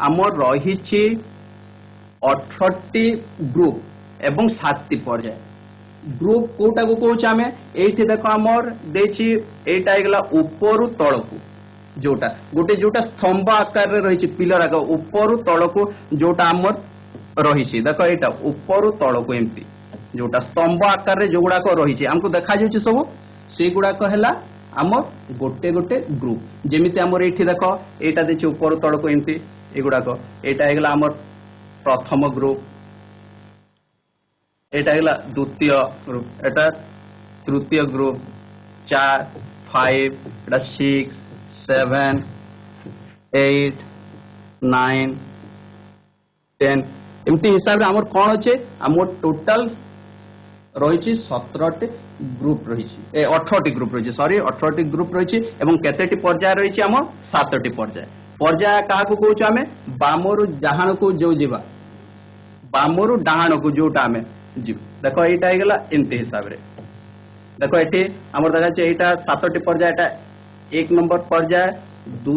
आमर रही 18टी ग्रुप एवं 7टी पर्याय। ग्रुप कोटा को कहूँ आम ये देख आमर देची एटा गला ऊपर तलकू जोटा गोटे जोटा स्तंभ आकार रही पिलर आकार ऊपर तलकू जोटा आमर रही देख यहाँ ऊपर तलकू एमती जोटा स्तंभ आकार रे जो गुड़ाक रही आमको देखा जाउछि सब से गुड़ाक है आमर गोटे गोटे ग्रुप जेमिति आमर ये देख यहाँ देखिए ऊपर तलकू एमती एगुड़ाक यहाँ है आमर प्रथम ग्रुप एटा द्वितीय ग्रुप एटा तृतीय ग्रुप 4 5 6 7 8 9 10 एमती हिसाब से आमर कौन अच्छे आमर टोटाल रही 17टी ग्रुप रही 18टी ग्रुप रही सॉरी 18टी ग्रुप रही एवं केतेटी पर्याय रही आम 7टी पर्याय पर्याय क्या कहूँ आम बामरु डाहाण को जो जीवा बामरु डाहाण को जोटा आम जीव देख यहाँ होगा एमती हिसाब से देख ये आम देखा यहाँ 7टी पर्याय 1 नंबर पर्याय 2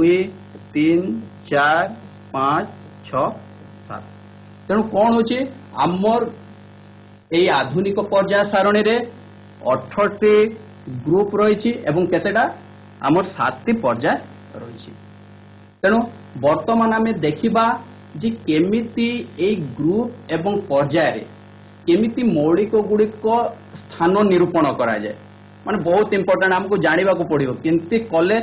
3 4 5 6 7 तेणु कौन होची आमर ये आधुनिक पर्याय सारणी रे 18टी ग्रुप रही केतेटा आमर 7टी पर्याय रही तेणु वर्तमान आम देखा जे केमिति ए ग्रुप एवं पर्याय रे केमिति मौलिक गुड़िक स्थान निरूपण करा जाए माने बहुत इंपोर्टेंट हमको जानिबा को पड़ियो केमती कले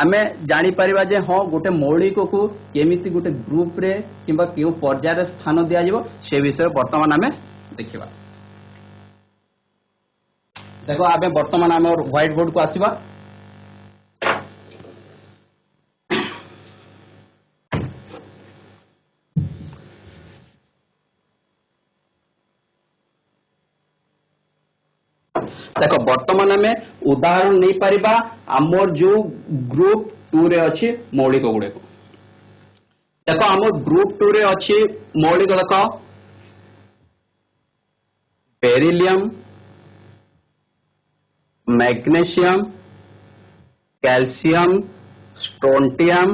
आमे जानी परिबा जे हाँ गोटे मौलिक को केमिति गोटे ग्रुप रे किंबा केउ पर्याय रे स्थान दिया जिवो से विषय वर्तमान आमे देखिबा। देखो आमे वर्तमान आमे व्हाइट बोर्ड को आसीबा देख वर्तमान आम उदाहरण नहीं पारिबा आमर जो ग्रुप 2 रे अच्छी मौलिक गुड़े को देख आम ग्रुप 2 रे अच्छी मौलिक देख beryllium magnesium calcium strontium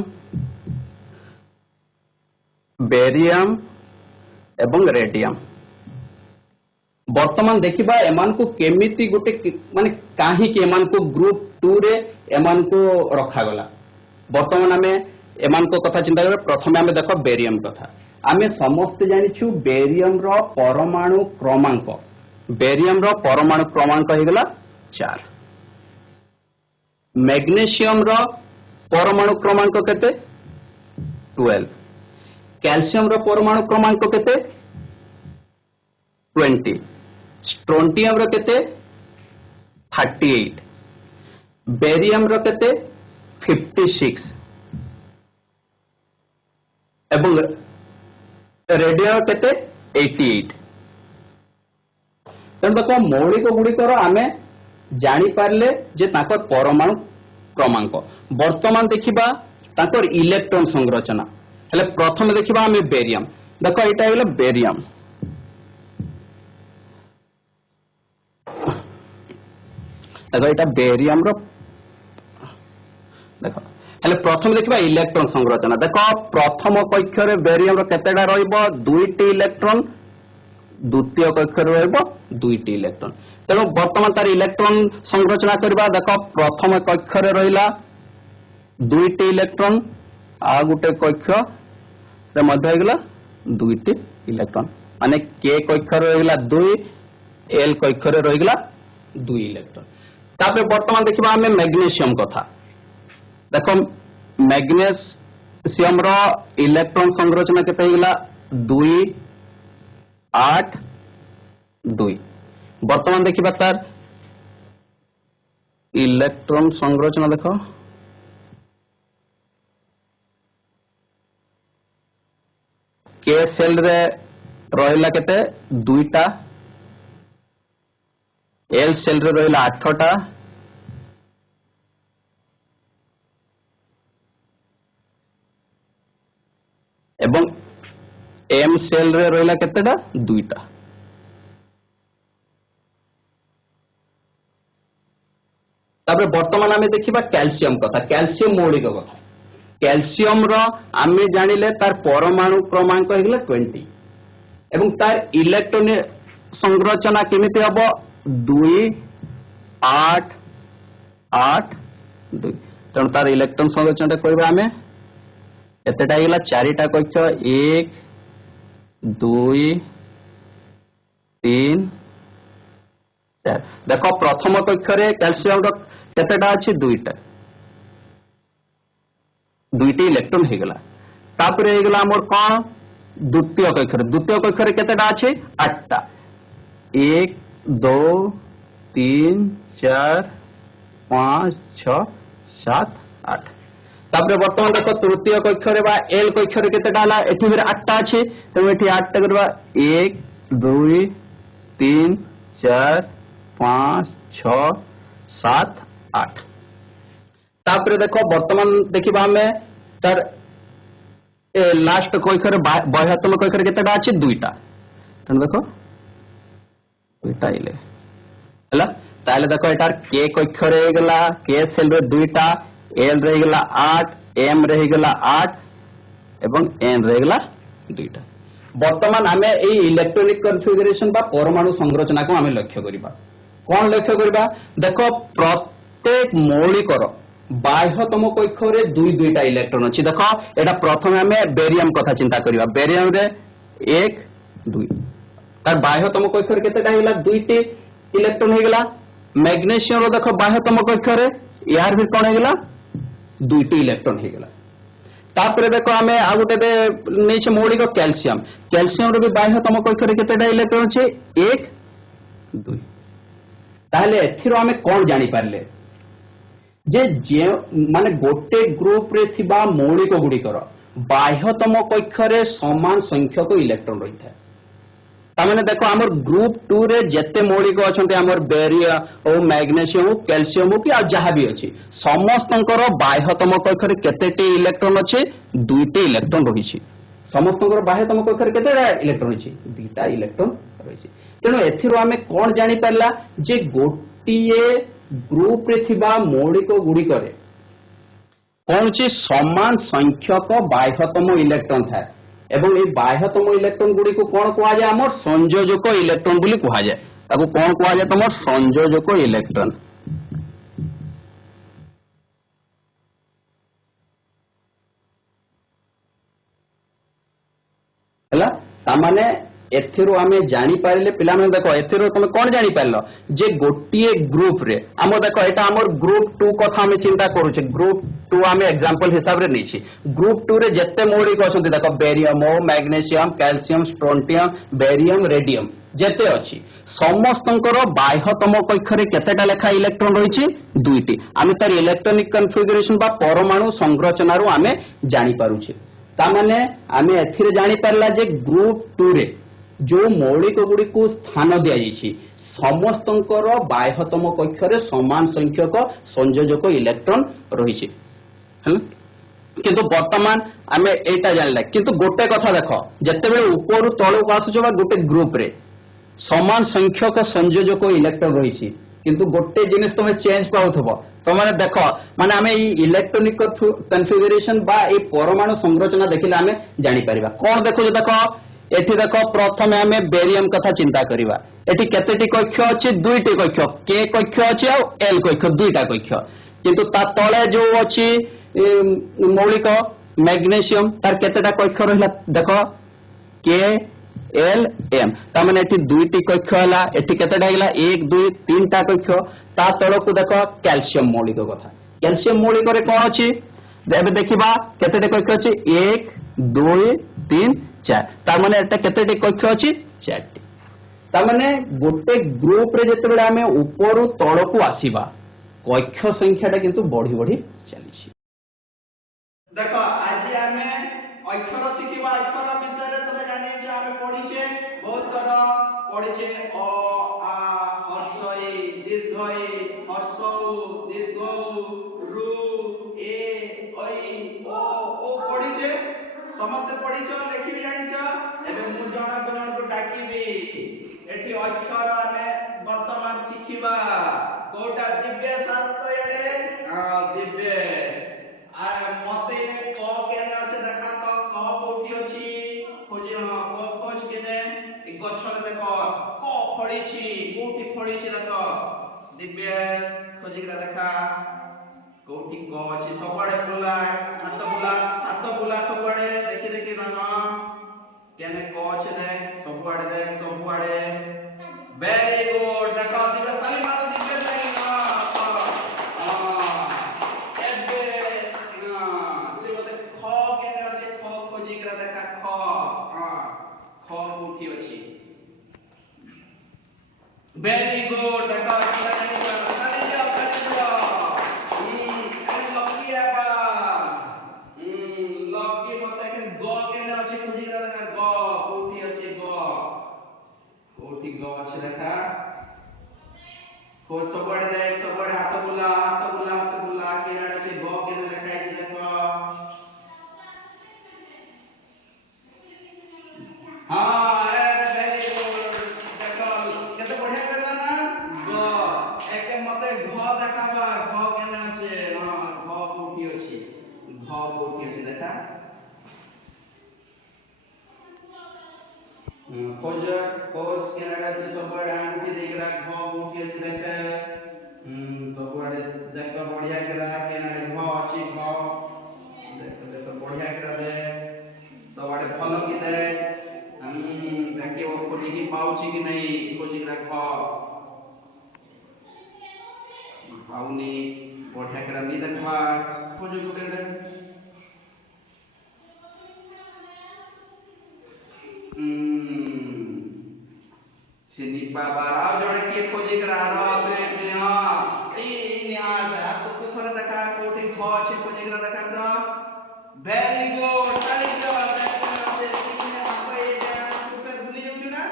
barium एवं रेडियम वर्तमान देखिबा एमान को केमिति गोटे माने काहे के एमान को ग्रुप 2 रे एमान को रखा गला वर्तमान आमे एमान को कथा चिंता करे प्रथमे आमे देखो बेरियम कथा आमे समस्त जानिछु बेरियम रो परमाणु क्रमांक हे गला 4 मैग्नीशियम रो परमाणु क्रमांक केते 12 कैल्शियम रो परमाणु क्रमांक केते 20 स्ट्रोंटियम रो केते 38 बेरियम रो केते 56 एवं रेडियम केते 88 तेणु देखो मौलिक गुड़िकर आम जानी पारले जे ताकर परमाणु क्रमांक वर्तमान देखिबा ताकर इलेक्ट्रॉन संरचना हेले प्रथम देखिबा आम बेरियम देखो एटा हेले बेरियम देखो यहाँ बेरियम रो देख हेले प्रथम देखा इलेक्ट्रॉन संरचना देख प्रथम कक्ष रे बेरियम रो केतेटा रहइबो 2टी इलेक्ट्रॉन द्वितीय कक्ष रे रहइबो 2टी इलेक्ट्रॉन तेणु वर्तमान तार इलेक्ट्रॉन संरचना करबा देख प्रथम कक्ष रे रहिला 2टी इलेक्ट्रॉन आ गुटे कक्ष रे मध्य होइगला 2टी इलेक्ट्रॉन माने के कक्ष रे रहिला 2 एल कक्ष रे रहिगला 2 इलेक्ट्रॉन तापर वर्तमान देखिबा हमें मैग्नीशियम कथा देखो मैग्नीशियम रो इलेक्ट्रॉन संरचना केते हिला 2 8 2 वर्तमान देखिबा तार इलेक्ट्रॉन संरचना देखो के सेल रे रहिला केते 2टा एल सेल रे रहिला 8टा एवं एम सेल रे रहिला केतेटा 2टा तापर वर्तमान आमे देखिबा कैल्शियम कथा कैल्शियम मौलिक कथा कैल्शियम रो आमे जानिले तार परमाणु क्रमांक हेगला 20 एवं तार इलेक्ट्रॉन संरचना केमिति हबो 2 8 8 2 तेणु तार इलेक्ट्रॉन संरचना कहबा आमे एतेटा हेगला चारिटा कक्ष 1 2 3 4 देखो प्रथम कक्ष रे कैल्शियम रो केतेटा अछि दुईटी इलेक्ट्रॉन हेगला तापर हेगला हमर कोन द्वितीय कक्ष रे केतेटा अछि 8टा 1 2 3 4 5 6 7 8 तापर वर्तमान देखो तृतीय कक्ष रे बा एल कक्ष रे केतेटा हला एठी फिर 8टा अछि त एठी 8टा करबा 1 2 3 4 5 6 7 8 तापर देखो वर्तमान देखिबा हमें तार लास्ट कक्ष रे बाह्यतम कक्ष रे केतेटा अछि दुईटा तन देखो दुईटा इले हला ताले देखो एटार के कक्ष रे गेला के सेल रे दुईटा एल रे गेला 8 एम रे गेला 8 एवं एन रे गेला दुईटा वर्तमान हमें ए इलेक्ट्रॉनिक कन्फिगरेशन बा परमाणु संरचना को हमें लक्ष्य करिबा कोन लक्ष्य करिबा देखो प्रत्येक मौलिकर बाह्यतम कक्ष रे दुईटा इलेक्ट्रॉन अछि देखो एटा प्रथम हमें बेरियम कथा चिंता करिबा बेरियम रे 1 2 तार बाह्यतम कक्ष रे केतेटा हेला दुईटी इलेक्ट्रॉन हेगला मैग्नीशियम रो देखो बाह्यतम कक्ष रे यार भी कोन हेगला दुईटी इलेक्ट्रॉन हेगला तापर देखो हमें आ गुटे नेछ मौलिक कैल्शियम रो भी बाह्यतम कक्ष रे केतेटा इलेक्ट्रॉन छै 1 2 ताहले एथिरो हमें कोन जानि पारले जे माने गोटे ग्रुप रे थिबा मौलिक गुडिकर बाह्यतम कक्ष रे समान संख्यक इलेक्ट्रॉन रही था तामाने देखो हमर ग्रुप 2 रे जत्ते मौलिक अछंते हमर बेरियम ओ मैग्नीशियम कैल्शियम कि आ जहा भी अछि समस्तंकर बाह्यतम कक्ष रे केतेटी इलेक्ट्रॉन अछि दुईटी इलेक्ट्रॉन रही छि समस्तंकर बाह्यतम कक्ष रे केतेटा इलेक्ट्रॉन अछि दुईटा इलेक्ट्रॉन रही छि तेनो एथिरो हमें कोन जानि परला जे गोटिए ग्रुप रे थिबा मौलिक गुडिकरे कौन ची समान संख्यक बाह्यतम इलेक्ट्रॉन थाए एवं ए बाह्यतम इलेक्ट्रॉन गुडी को कौन कहा जाए हमर संयोजक इलेक्ट्रॉन बोली कहा जाए ताको कौन कहा जाए तमर संयोजक इलेक्ट्रॉन हला तामाने एथिरो आमे जानि पारिले पिला में देखो एथिरो तुम कोन जानि पारलो जे गोटिए ग्रुप रे आमो देखो एटा हमर ग्रुप 2 कथा हमें चिंता करू छे ग्रुप 2 आमे एग्जांपल हिसाब रे नै छी ग्रुप 2 रे जत्ते मौलिक अछंती देखो barium magnesium calcium strontium barium radium जत्ते अछि समस्तंकर बाह्यतम कक्ष रे केतेटा लेखा इलेक्ट्रॉन रही छी दुईटी आमे तार इलेक्ट्रॉनिक कन्फिगरेशन बा परमाणु संरचना रो आमे जानि पारू छे ता माने आमे एथिरे जानि पारला जे ग्रुप 2 रे जो मौलिक गुडी को स्थान दिया जाइछि समस्तंकर बाह्यतम कक्ष रे समान संख्यक संयोजक इलेक्ट्रॉन रही छि किंतु वर्तमान आमे एटा जानला किंतु गोटे कथा देखो जत्ते बेले ऊपर तळो को आसुछ बा गोटे ग्रुप रे समान संख्यक संयोजक इलेक्ट्रॉन रही छि किंतु गोटे जिनिस तमे चेंज पाउथबो तो माने देखो माने आमे ई इलेक्ट्रॉनिक कन्फिगरेशन बा ए परमाणु संरचना देखिले आमे जानि परिबा कोन देखो देखो एठी देखो प्रथमे हमें बेरियम कथा चिंता करिबा एठी केतेटी कक्ष अछि दुईटी कक्ष के कक्ष अछि आ एल कक्ष दुईटा कक्ष किंतु ता तळे जो अछि मौलिक मैग्नीशियम तार केतेटा कक्ष रहला देखो के एल एम ता माने एठी दुईटी कक्ष हला एठी केतेटा हेला 1 2 3टा कक्ष ता तळको देखो कैल्शियम मौलिक कथा कैल्शियम मौलिक रे कोन अछि एबे देखिबा केतेटा कक्ष अछि 1 2 3 4 तार माने एटा केतेटी कक्ष अछि 4टी तार माने गोटे ग्रुप रे जते बेले हमें ऊपर तळ को आसीबा कक्ष संख्याटा किंतु बढ़ी बढ़ी चली छी देखो आज हमें अक्षर शिखिबा अक्षर विषय रे तमे जानि जे हमें पढी छे बहुत तरह पढी छे अ आ हर्ष इ दीर्घ इ हर्ष दीर्घ रु ए ऐ ओ पढी छे समस्त पढी छ लेखि भी जानि छ एबे मु जण को डाकिबी एठी अक्षर हमें वर्तमान शिखिबा कोटा दिव्य शास्त्र एडे दिव्य आ मते ने देखा कोठी क अछि सबआडे बुला हाथ बुला सबआडे देखि देखि ना केने क अछि देख सबआडे वेरी गुड देखो दिबे ताली मारो दिबे लागी ना एबे दिबे ख केने अछि ख खोजी करा देखा ख कोठी अछि वेरी गुड देखो ताली दियो लकी है बा लकी मते के ग केने अछि खोजी करा देखा ग कोठी अछि कोठी ग अछि देखा को सबआडे देख सबआडे हाथ बुला केने अछि ग केने लिखा अछि देखो हां वेरी गुड देखो केते बढ़िया करला ना ग एके मते घ देखाबा घ केने अछि हां घ कोठी अछि देखा खोज केने अछि सबआडे आंटी देखला घ कोठी अछि देखा सबआडे देख बढ़िया करा केने घ अछि घ देखो बढ़िया करा दे सबआडे फॉलो की दे देखिए वो खोजी की पाउची कि नहीं खोजी करा पाउनी बढ़िया करा नहीं देखवा खोजो गुटे सिनी बाबा राव जड़े के खोजी करा राव तो हां ई निहाल है तो तू थोड़ा देखा कोठी ख अछि खोजी करा देखा तो वेरी गुड ताली दियो देखो से तीन भाई तू पे भूली जाउ ना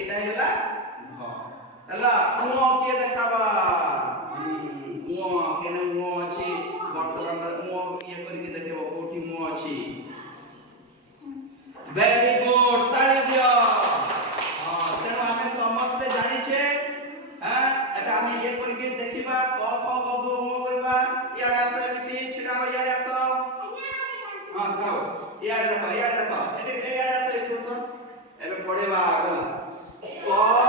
एटा हैला हला उओ के देखाबा उओ केने उओ अछि वर्तमान उओ ये करके देखेबो कोठी उओ अछि वेरी गुड ताली दियो हां तेनो हमें समझते जानि छे हां एटा हमें ये करके देखिबा क ख ग घ उओ करबा याडा से मिति छिडा याडा सो हां खाओ याडा देखो एटे याडा से तो एबे पढेबा बोला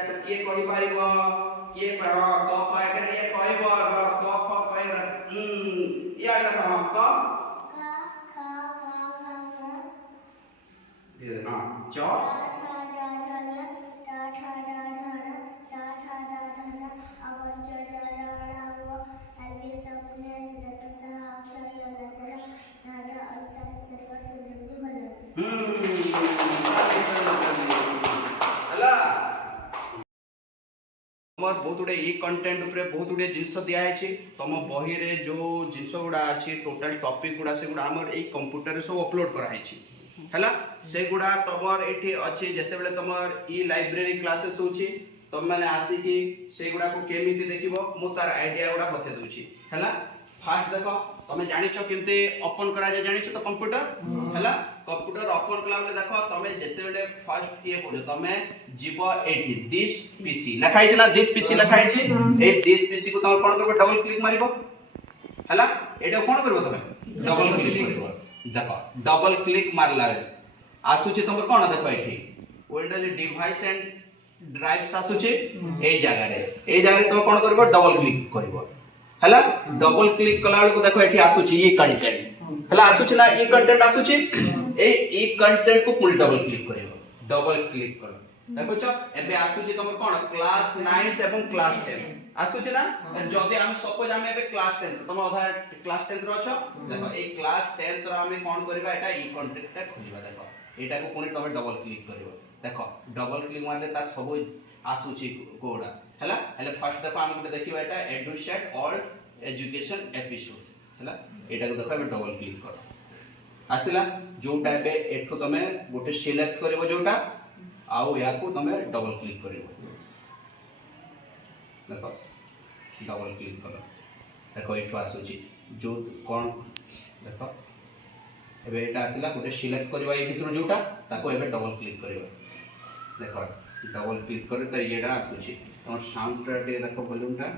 क किए कहि पारिबो किए क ख एकरे ये कहइबो क ख कहि या देखो हम क धीरे ना च बहुत गुड़े ई कंटेंट उपरे बहुत गुड़े जिनस दिया है तुम बही रे जो जिनस गुड़ा अच्छी टोटल टॉपिक गुड़ा से गुड़ा हमर ए कंप्यूटर रे सब अपलोड करा है हैला से गुड़ा तमर एठी अछि जते बेले तमर ई लाइब्रेरी क्लासेस होची तुम माने आसी कि से गुड़ा को केमिति देखिबो मु तार आईडिया गुड़ा बते दोची हैला फास्ट देखो तमे जानि छ केमते ओपन करा जाय जानि छ तो कंप्यूटर हैला कंप्यूटर ओपन कला बेले देखो तमे जते बेले फर्स्ट ये करो तमे जीवो एठी दिस पीसी लिखाइ छ ना दिस पीसी लिखाइ छ ए दिस पीसी को तमे कोन करबो डबल क्लिक मारिबो हैला एटा कोन करबो तमे डबल क्लिक करबो देखो डबल क्लिक मारला आसु छ तमर कोन देखो एठी विंडोज डिवाइस एंड ड्राइव्स आसु छ ए जगह रे तमे कोन करबो डबल क्लिक करबो हैला डबल क्लिक कला को देखो एठी आसु छ ये कंटेंट हैला आसु छ ना ये कंटेंट आसु छ ए कंटेंट को पुल डबल क्लिक करियो डबल क्लिक करो देखो छ एबे आसु छ तमर कोन क्लास 9th एवं क्लास 10 आसु छ ना जदी हम सपोज हम एबे क्लास 10 तम अधा क्लास 10 रो छ देखो ए क्लास 10 रो हम कोन करबा एटा ई कंटेंट ता खोलिबा देखो एटा को पुनी तमे डबल क्लिक करियो देखो डबल क्लिक मारले ता सब आसु छ कोडा हैला हैले फर्स्ट देखो हम गोटे देखिबा एटा एडुसेट ऑल एजुकेशन एपिसोड हैला एटा को देखो एबे डबल क्लिक करो आसिला जोटा एबे एठो तमे गोटे सिलेक्ट करबो जोटा आउ या को तमे डबल क्लिक करिवो देखो डबल क्लिक करो देखो एठो आसुची जो कोन देखो एबे एटा आसिला गोटे सिलेक्ट करबा ए भितर जोटा ताको एबे डबल क्लिक करबा देखो डबल क्लिक करे त एडा आसुची तमर साउंड टा दे देखो वॉल्यूम टा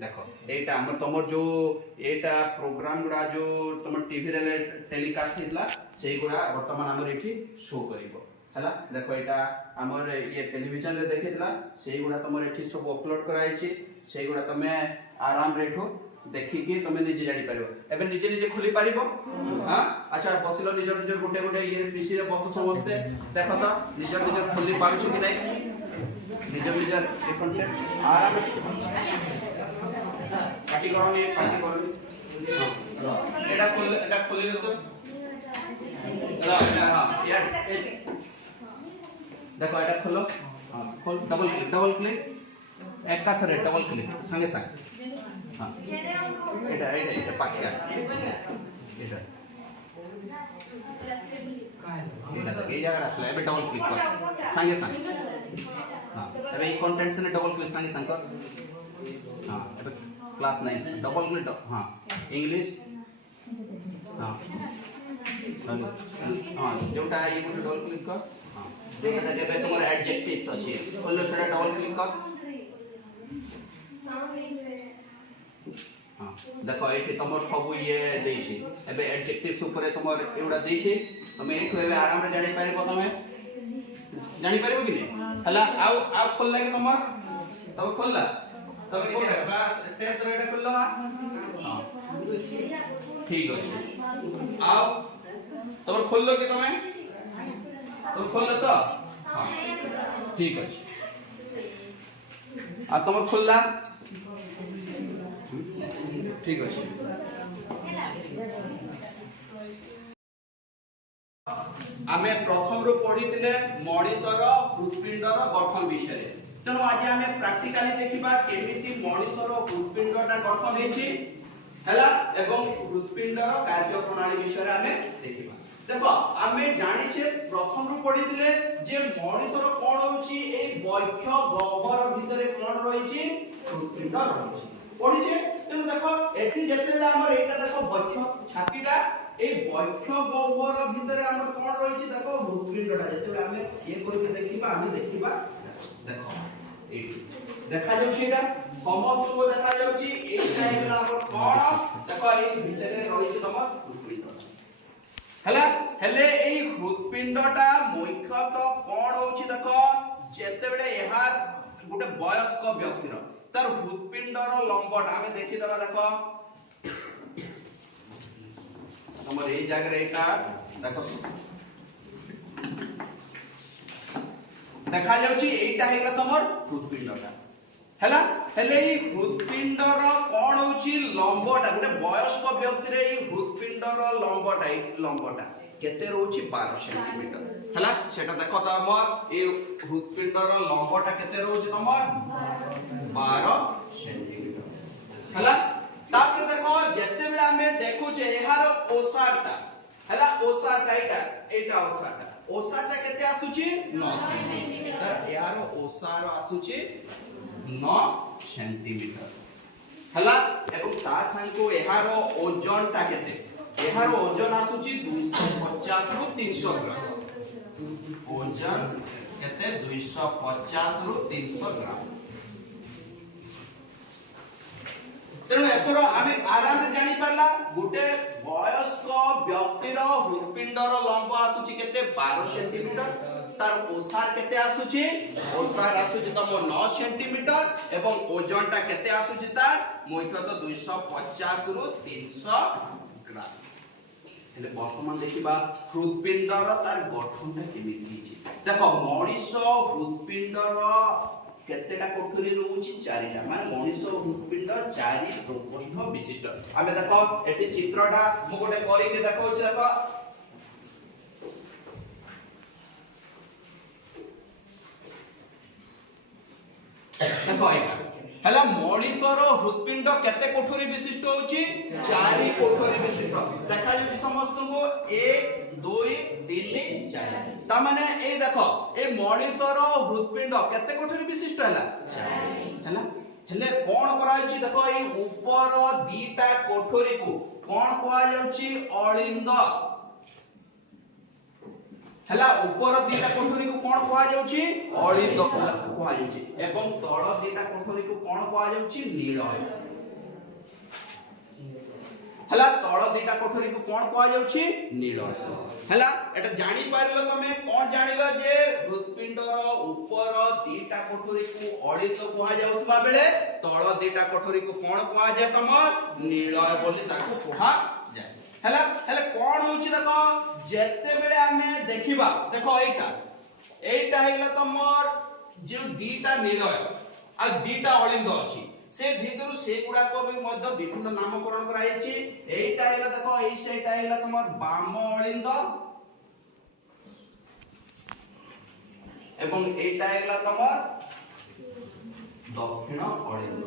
देखो एटा हमर तमर जो एटा प्रोग्राम गुडा जो तमर टीवी रे टेलीकास्ट हिला सेई गुडा वर्तमान हमर एठी शो करिवो हला देखो एटा हमर ये टेलीविजन रे देखितला सेई गुडा तमर एठी सब अपलोड कराई छी सेई गुडा तमे आराम रे ठो देखि के तमे निजे जानि पारिबो एबे निजे निजे खुली पारिबो हां अच्छा बसिलो निजर निजर गोटे गोटे ये पीसी रे बस समस्ते देखो तो निजर निजर खुली पारुछु कि नै निजर निजर ए कंटेंट आराम पार्टी करनी हां एटा खोली रे तो हां यार देखो एटा खोलो हां खोल डबल क्लिक एक का थरे डबल क्लिक संगे संगे हां एटा पास किया एटा तक ए जगह रखला एबे डबल क्लिक कर संगे संगे हां एबे ई कंटेंट से डबल क्लिक संगे संगे कर हां एबे क्लास 9 डबल क्लिक हां इंग्लिश हां हां जोटा ये डबल क्लिक कर हां देखा देबे तुमर एडजेक्टिव्स अछि खोलो सेटा डबल क्लिक कर हां देखो एठी तुमर सब ये देछि एबे एडजेक्टिव्स ऊपर तुमर एउडा देछि तमे एठो एबे आराम रे जानि पारिबो जानि पारिबो कि नै हला आउ खोल लागे तुमर तब खोलला तमे कोडा क्लास 10 रे एटा खोलला हां ठीक अछि आउ तमर खोललो कि तमे तो खोललो तो हां ठीक अछि आ तमर खोलला ठीक अछि आमे प्रथम रो पढितिले मणिसर हृदपिंडर गठन विषय तेणु आज आमे प्रैक्टिकली देखिबा केमिति मणिसर हृदपिंडटा गठन हेछि हैला एवं हृदपिंडर कार्य प्रणाली विषय आमे देखिबा देखो आमे जानि छे प्रथम रो पढितिले जे मणिसर कोन होछि ए बक्ष गह्वर भितरे कोन रहिछि हृदपिंड रहिछि पढिछे तेणु देखो एठी जेते हमर एटा देखो बक्ष छातीटा ए बक्ष गह्वर भितरे हमर कोन रहिछि देखो हृदपिंडटा जेते आमे ये करके देखिबा आमे देखिबा देखो ए देखा जाउछि एटा समस्त को देखा जाउछि एटा हेला हमर कोन देखो ए भितरे रहिछि तमर हृदपिंड हला हेले ए हृदपिंडटा मुख्यतः कोन होछि देखो जेते बेले एहार गुटे वयस्क व्यक्तिर तार हृदपिंडर लंबटा आमे देखि दबा देखो हमर ए जगह रे एटा देखो देखा जाउछि एटा हेला तमर हृदपिंडटा हला हेले ई हृदपिंडर कोन होछि लंबटा गुटे वयस्क व्यक्ति रे ई हृदपिंडर लंबटा केते रहउछि 12 सेंटीमीटर हला सेटा देखो त हमर ए हृदपिंडर लंबटा केते रहउछि तमर 12 सेंटीमीटर हला ताके देखो जेते बेला हमें देखु जे एहार ओसाटा हला ओसाटा एटा ओसाटा केते आसुछि 9 सेंटीमीटर एहार ओसार आसुछि 9 सेंटीमीटर हला एवं ता संको एहार ओजनटा केते एहार ओजन आसुछि 250 रु 300 ग्राम ओजन केते 250 रु 300 ग्राम तेणु एथर आमे आराम रे जानि परला गुटे वयस्क व्यक्तिर हृदपिंडर लंब आसुछि केते 12 सेंटीमीटर तार ओसार केते आसुछि ओसार आसुछि तम 9 सेंटीमीटर एवं ओजनटा केते आसुछि तार मुख्यतः 250 रु 300 ग्राम हेले वर्तमान देखिबा हृदपिंडर तार गठनटा केमिति छि देखो मणिष हृदपिंडर केतेटा कोठरी रहउछि 4टा माने मणिष हृदपिंड 4 प्रकोष्ठ विशिष्ट आमे देखो एटी चित्रटा मु गोटे करि के देखौछि देखो देखो एटा हला मणिषर हृदपिंड केते कोठरी विशिष्ट होछि 4 कोठरी विशिष्ट देखा जि समस्त को 1 2 ता माने ए देखो ए मणिसर हृदपिंड केते कोठरी विशिष्ट हैला हेले कोन कराइछि देखो ए ऊपर दीटा कोठरी को कोन कोआ जाउछि अलिंद हैला ऊपर दीटा कोठरी को कोन कोआ जाउछि अलिंद कोआ जाउछि एवं तळ दीटा कोठरी को कोन कोआ जाउछि नीलय हैला तळ दीटा कोठरी को कोन कोआ जाउछि नीलय हैला एटा जानि पारिलो तमे कोन जानिलो जे हृदपिंडर ऊपर दीटा कोठरी को अलिंद कोआ जाउतबा बेले तळ दीटा कोठरी को कोन कोआ जाय तमर नीलय बोली ताको कोहा जाय हैला हैला कोन होछि देखो जेते बेले हमें देखिबा देखो एटा हेला तमर जे दीटा नीलय आ दीटा अलिंद अछि से भीतर से गुडा को भी मध्य विभिन्न नामकरण करायछि एटा हेला देखो एई सेटा हेला तमर बाम अलिंद एवं एटा हेला तमर दक्षिण अलिंद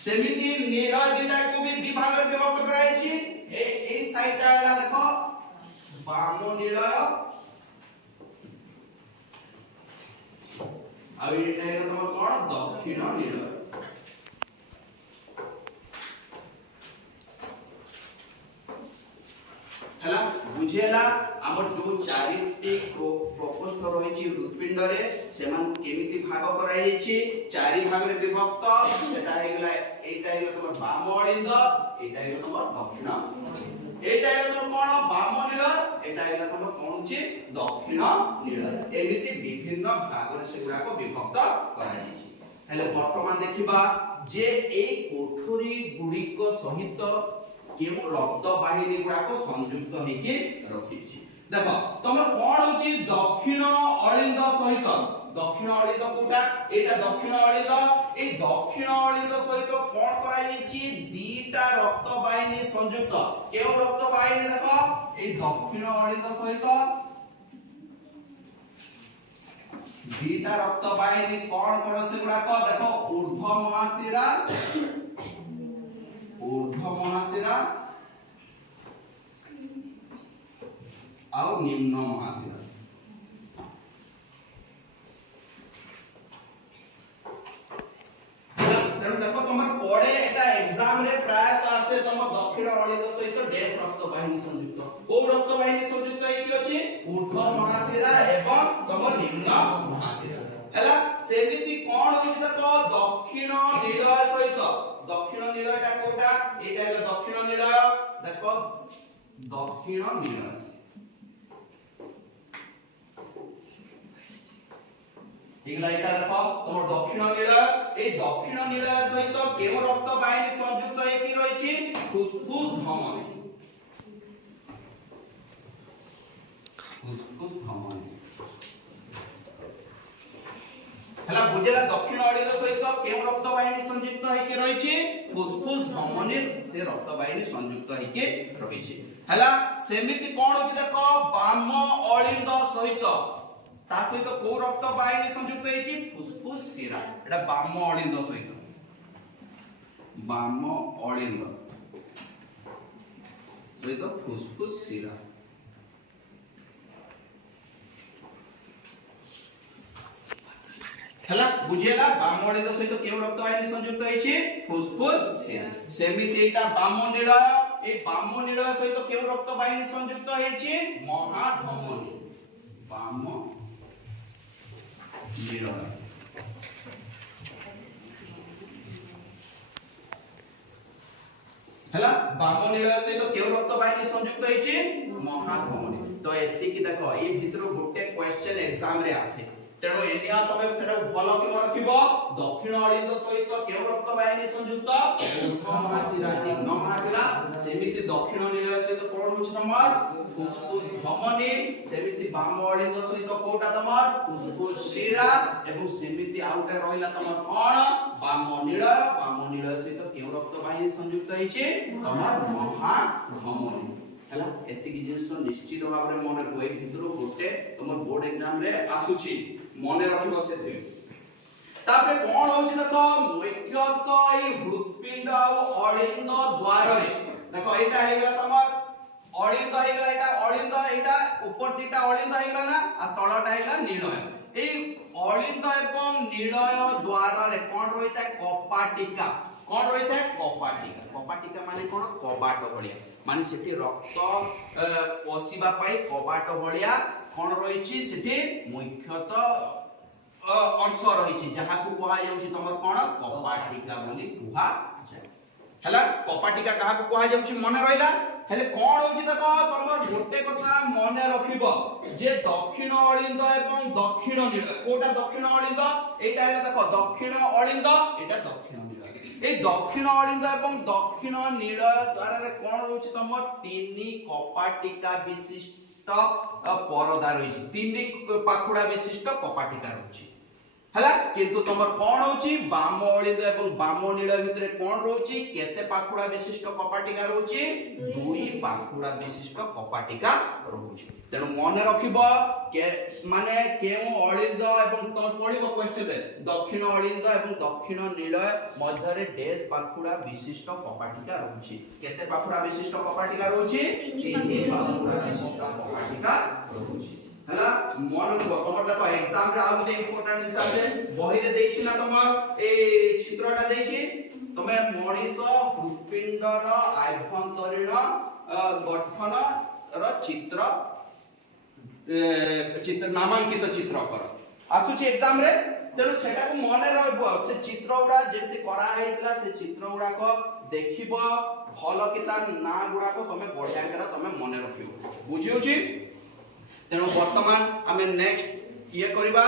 सेमिति नीलय दीटा को भी दि भाग रे विभक्त करायछि एई साइडटा हेला देखो बाम नीलय अब एटा हेला तमर कोन दक्षिण नीलय हैला बुझेला हमर जो चारिटी प्रकोष्ठ रहिछि हृदपिंड रे सेमान केमिति भाग कराइ छि चारि भाग रे विभक्त सेटा हे गेला एटा हेला तमर बाम अलिंद एटा हेला तमर दक्षिण एटा हेला तमर कोन बाम नीलय एटा हेला तमर कोन छि दक्षिण नीलय एमिति विभिन्न भाग रे सेगुडा को विभक्त कराइ छि हेले वर्तमान देखिबा जे ए कोठरी गुडिक सहित केवल रक्त वाहिनी गुडा को संयुक्त होइके रखिछि देखो तमर कोन होछि दक्षिण अलिंद सहित दक्षिण अलिंद कोटा एटा दक्षिण अलिंद ए दक्षिण अलिंद सहित कोन कराइ छि दीटा रक्त वाहिनी संयुक्त केव रक्त वाहिनी देखो ए दक्षिण अलिंद सहित दीटा रक्त वाहिनी कोन कोन से गुडा को देखो ऊर्ध्व महाशिरा और निम्न महाशिरा देखो तुम पड़े एटा एग्जाम रे प्राय तो आसे तुम दक्षिण अलिंद सहित डैश रक्त वाहिनी संयुक्त को रक्त वाहिनी संयुक्त एकी अछि ऊर्ध्व महाशिरा एवं तुम निम्न महाशिरा हैला सेमिति कोन होछि देखो दक्षिण नीलय सहित दक्षिण नीलयटा कोटा एटा हैला दक्षिण नीलय देखो दक्षिण नीलय एगला एटा देखो तमर दक्षिण नीलय ए दक्षिण नीलय सहित केव रक्त वाहिनी संयुक्त हेकि रहिछि फुसफुस धमनी हैला बुझेला दक्षिण अलिंद सहित केव रक्त वाहिनी संयुक्त हेकि रहिछि फुसफुस धमनी से रक्त वाहिनी संयुक्त हेकि रहिछि हैला सेमिति कोन होछि देखो बाम अलिंद सहित ता सहित को रक्त वाहिनी संयुक्त हेछि फुसफुस शिरा एटा बाम अलिंद सहित फुसफुस शिरा हैला बुझेला बाम अलिंद सहित केव रक्त वाहिनी संयुक्त हेछि फुसफुस शिरा सेमिति एटा बाम नीलय ए बाम नीलय सहित केव रक्त वाहिनी संयुक्त हेछि महाधमनी बाम नीलय हैला बाम नीलय सहित केव रक्त वाहिनी संयुक्त हेछि महाधमनी तो एति की देखो ए भितर गोटे क्वेश्चन एग्जाम रे आसे तेणु एनिया तबे सेटा भलो कि मन रखिबो दक्षिण अलिंद सहित केव रक्त वाहिनी संयुक्त ऊर्ध्व महाशिरा निम्न महाशिरा सेमिति दक्षिण नीलय सहित कोन होछि तमर फुसफुस धमनी सेमिति बाम अलिंद सहित कोटा तमर फुसफुस शिरा एवं सेमिति आउटे रहिला तमर कोन बाम नीलय सहित केव रक्त वाहिनी संयुक्त हेछि तमर महाधमनी हैला एति की जिंस निश्चित भाव रे मन कोइ भितर गोटे तमर बोर्ड एग्जाम रे आसुछि मने रखिबो सेथि तापे कोन होछि देखो मुख्यतः ए हृदपिंड आ अलिंद द्वार रे देखो एटा हे गेला तमर अलिंद हेगला एटा अलिंद एटा ऊपर दिटा अलिंद हेगला ना आ तळटा हेगला निलय ए अलिंद एवं निलय द्वार रे कोन रहिता कपाटिका कोन रहिता कपाटिका माने कोन कबाट भलिया माने सेठी रक्त पसिबा पाई कबाट भलिया कोन रहिछि सेठी मुख्यतः अंश रहिछि जहा को कुहा जाउछि तमर कोन कपाटिका बोली कुहा जाय हला कपाटिका कहा को कुहा जाउछि मने रहिला हेले कोन होछि त तमर गोटे कथा मने रखिबो जे दक्षिण अलिंद एवं दक्षिण निलय कोटा दक्षिण अलिंद एटा हेला देखो दक्षिण अलिंद एटा दक्षिण निलय ए दक्षिण अलिंद एवं दक्षिण निलय द्वारा रे कोन होछि तमर तीनी कपाटिका विशिष्ट परदा रहिछि तीनी पाखुडा विशिष्ट कपाटिका रहिछि हला किंतु तमर कोन होछि बाम अलिंद एवं बाम निलय भितरे कोन रहउछि केते पाखुडा विशिष्ट कपाटिका रहउछि दुई पाखुडा विशिष्ट कपाटिका रहउछि तेनु मने रखिबो के माने केउ अलिंद एवं तमर पढिबो क्वेश्चन रे दक्षिण अलिंद एवं दक्षिण निलय मध्य रे डेस पाखुडा विशिष्ट कपाटिका रहउछि केते पाखुडा विशिष्ट कपाटिका रहउछि तीन पाखुडा विशिष्ट कपाटिका रहउछि हला मन तमर देखो एग्जाम रे आ गुटे इंपोर्टेंट हिसाब रे बही रे देछि ना तमर ए चित्रटा देछि तमे मनीष हृदपिंडर आभ्यंतरीण गठन र चित्र नामांकित चित्र कर आसुछि एग्जाम रे तेनु सेटा को मने रहबो से चित्र उडा जेति करा हेतला से चित्र उडा को देखिबो भलो कि ता ना गुडा को तमे बढ़िया करा तमे मने रखिबो बुझियोछि तेणु वर्तमान आमे नेक्स्ट ये करिबा।